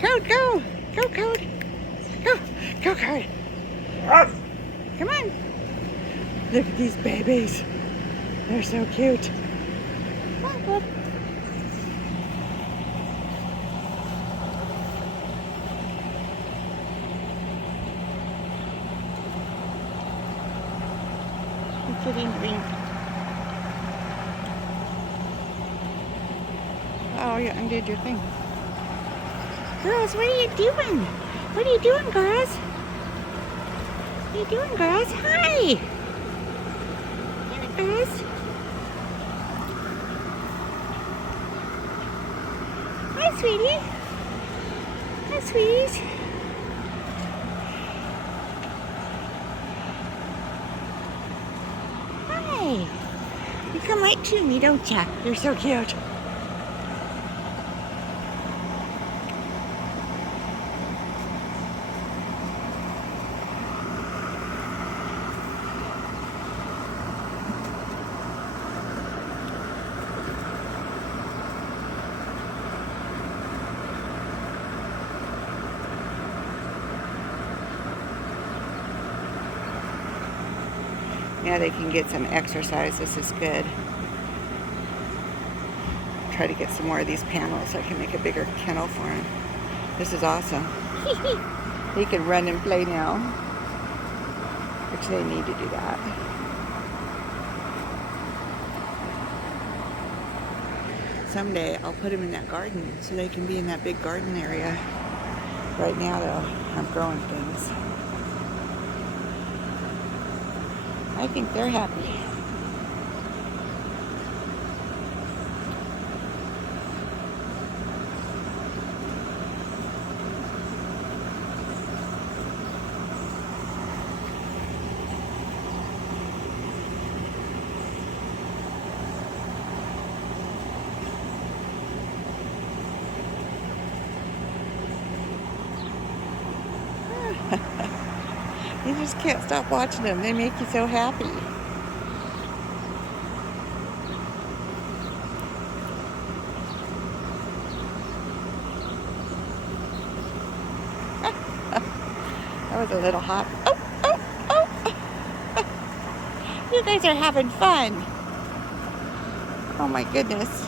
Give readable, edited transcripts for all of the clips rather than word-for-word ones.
Code, go! Go, Code! Go! Go, Code! Come on! Look at these babies. They're so cute. Come on, Code. You're getting green. Oh, you undid your thing. Girls, what are you doing? What are you doing, girls? What are you doing, girls? Hi! Hi, girls. Hi, sweetie. Hi, sweeties. Hi. You come right to me, don't ya? You're so cute. Yeah, they can get some exercise. This is good. Try to get some more of these panels so I can make a bigger kennel for him. This is awesome. He can run and play now, which they need to do that. Someday I'll put him in that garden so they can be in that big garden area. Right now though, I'm growing things. I think they're happy. You just can't stop watching them. They make you so happy. That was a little hot. Oh, oh, oh. You guys are having fun. Oh my goodness.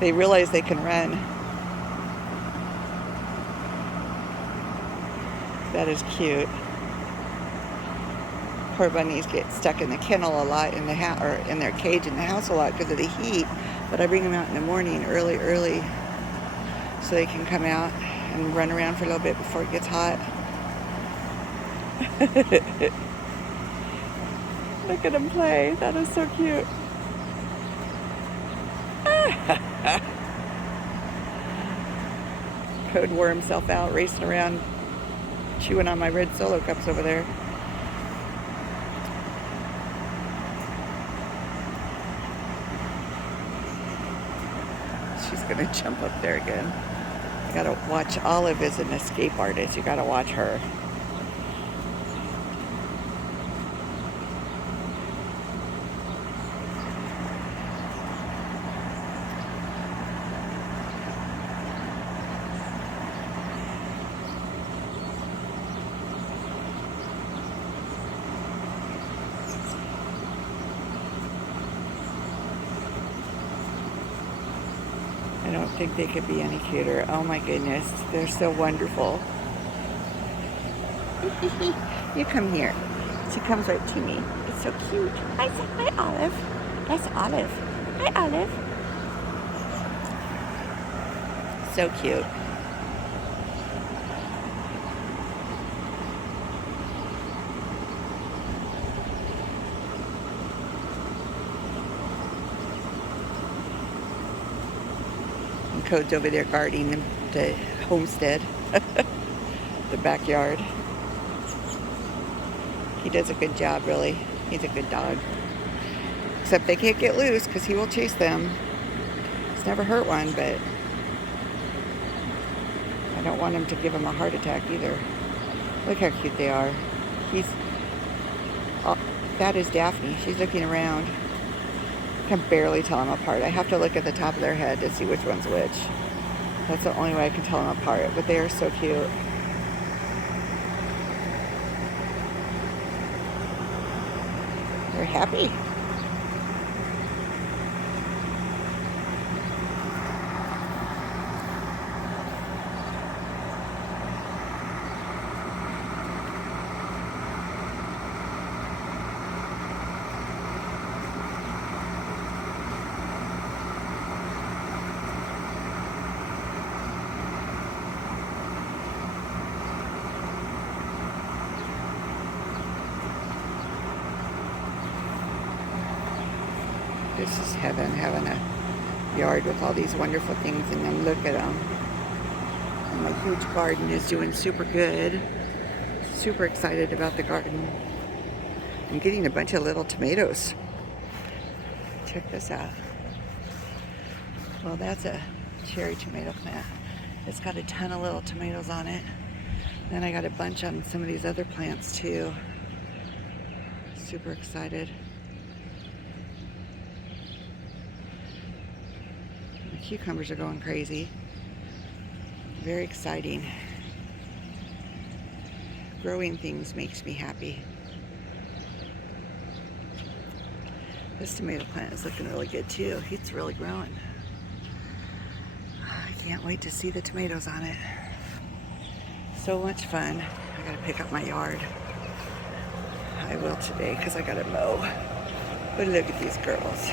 They realize they can run. That is cute. Poor bunnies get stuck in the kennel a lot in the house, or in their cage in the house a lot because of the heat. But I bring them out in the morning early, so they can come out and run around for a little bit before it gets hot. Look at them play. That is so cute. Code wore himself out racing around, chewing on my red Solo cups over there. She's gonna jump up there again. You gotta watch. Olive is an escape artist. You gotta watch her. I don't think they could be any cuter. Oh my goodness, they're so wonderful. You come here. She comes right to me. It's so cute. Hi, Olive. That's Olive. Hi, Olive. So cute. And Code's over there guarding the homestead, the backyard. He does a good job, really. He's a good dog. Except they can't get loose because he will chase them. He's never hurt one, but I don't want him to give him a heart attack either. Look how cute they are. That is Daphne. She's looking around. I can barely tell them apart. I have to look at the top of their head to see which one's which. That's the only way I can tell them apart, but they are so cute. They're happy. This is heaven, having a yard with all these wonderful things, and then look at them. And my huge garden is doing super good. Super excited about the garden. I'm getting a bunch of little tomatoes. Check this out. Well, that's a cherry tomato plant. It's got a ton of little tomatoes on it. Then I got a bunch on some of these other plants too. Super excited. The cucumbers are going crazy. Very exciting. Growing things makes me happy. This tomato plant is looking really good too. It's really growing. I can't wait to see the tomatoes on it. So much fun. I gotta pick up my yard. I will today because I gotta mow. But look at these girls.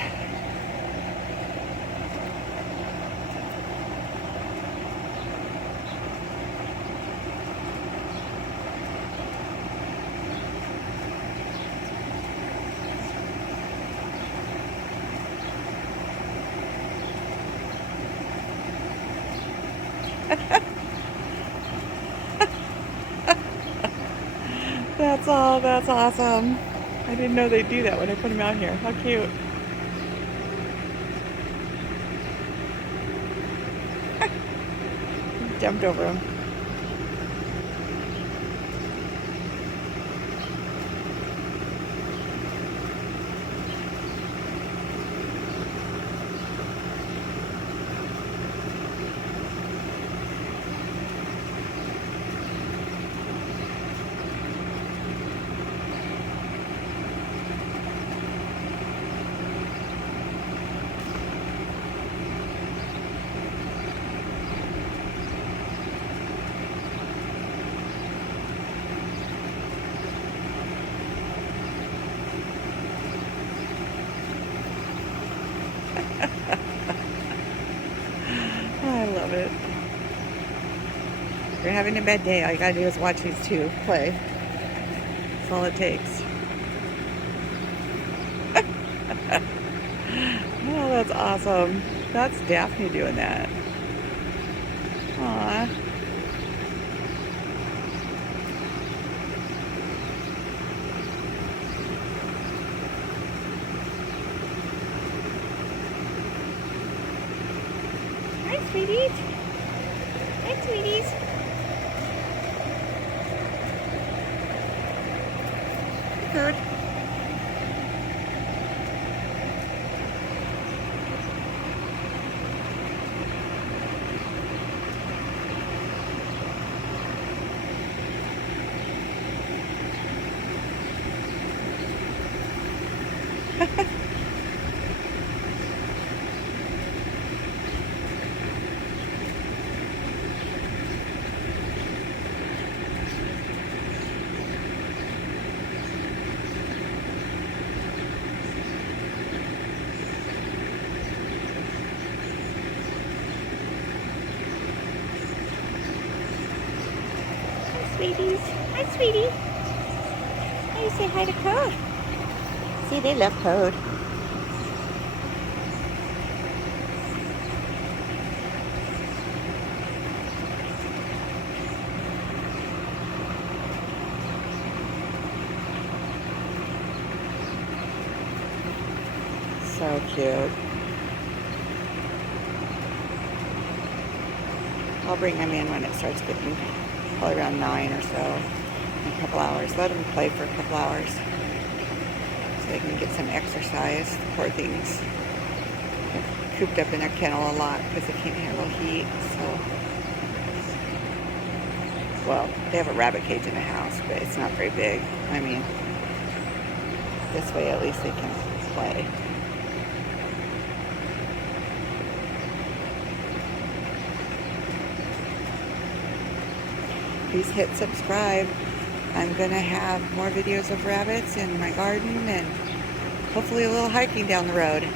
That's awesome. I didn't know they'd do that when I put them out here. How cute. Jumped over them. I love it. If you're having a bad day, all you gotta do is watch these two play. That's all it takes. Oh, that's awesome. That's Daphne doing that. Aww. Hi, sweeties. Hi, sweeties. Good. Sweeties. Hi, sweetie. How you say hi to Code? See, they love Code. So cute. I'll bring them in when it starts getting probably around 9 or so, in a couple hours. Let them play for a couple hours. they can get some exercise. Poor things. They're cooped up in their kennel a lot because they can't handle heat. So, well, they have a rabbit cage in the house, but it's not very big. I mean, this way at least they can play. Please hit subscribe. I'm going to have more videos of rabbits in my garden and hopefully a little hiking down the road.